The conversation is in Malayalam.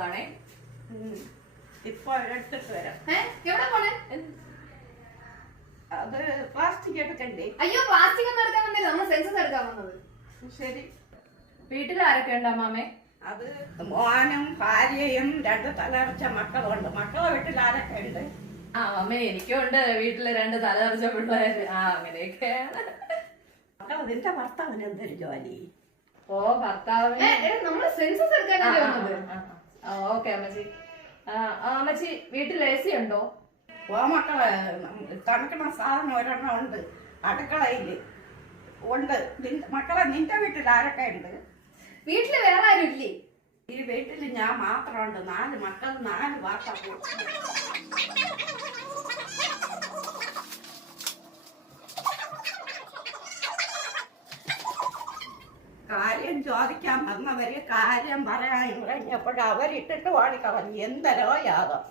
വന്നതാണേ. ഇപ്പൊ എടുത്തിട്ട് വരാം. എവിടെ പോണേ? അത് പ്ലാസ്റ്റിക് എടുക്കണ്ടേ? അയ്യോ, പ്ലാസ്റ്റിക് ഒന്നും എടുക്കാൻ വന്നില്ല, നമ്മൾ സെൻസസ് എടുക്കാൻ വന്നത്. ശരി. വീട്ടിൽ ആരൊക്കെ ഉണ്ട് അമ്മാമേ? അത് മോനും ഭാര്യയും 2 തലർച്ച മക്കളുണ്ട്. മക്കളെ വീട്ടിൽ ആരൊക്കെ ഉണ്ട്? അമ്മേ, എനിക്കും ഉണ്ട് വീട്ടില് 2 തലതെറിച്ച പിള്ളേര്. അങ്ങനെയൊക്കെയാണ്. മക്കളെ നിന്റെ ഭർത്താവിന് എന്തൊരു ജോലി? ഓ, ഭർത്താവിന് നമ്മള് സെൻസസ് എടുക്കാനല്ലേ വന്നത്. ഓക്കെ അമ്മച്ചി. അമ്മച്ചി, വീട്ടിൽ AC ഉണ്ടോ? ഓ മക്കളെ, തണുക്കണ സാധനം ഒരെണ്ണം ഉണ്ട് അടുക്കളയില് ഉണ്ട്. മക്കളെ നിന്റെ വീട്ടിൽ ആരൊക്കെ ഉണ്ട്? വീട്ടില് വേറെ ആരും ഇല്ലേ? ഈ വീട്ടിൽ ഞാൻ മാത്രമുണ്ട്. 4 മക്കൾ, 4 വാർത്ത. കാര്യം ചോദിക്കാൻ വന്നവര് കാര്യം പറയാൻ ഇറങ്ങിയപ്പോൾ അവരിട്ടിട്ട് ഓടിക്കളഞ്ഞു. എന്തരോ യാതം.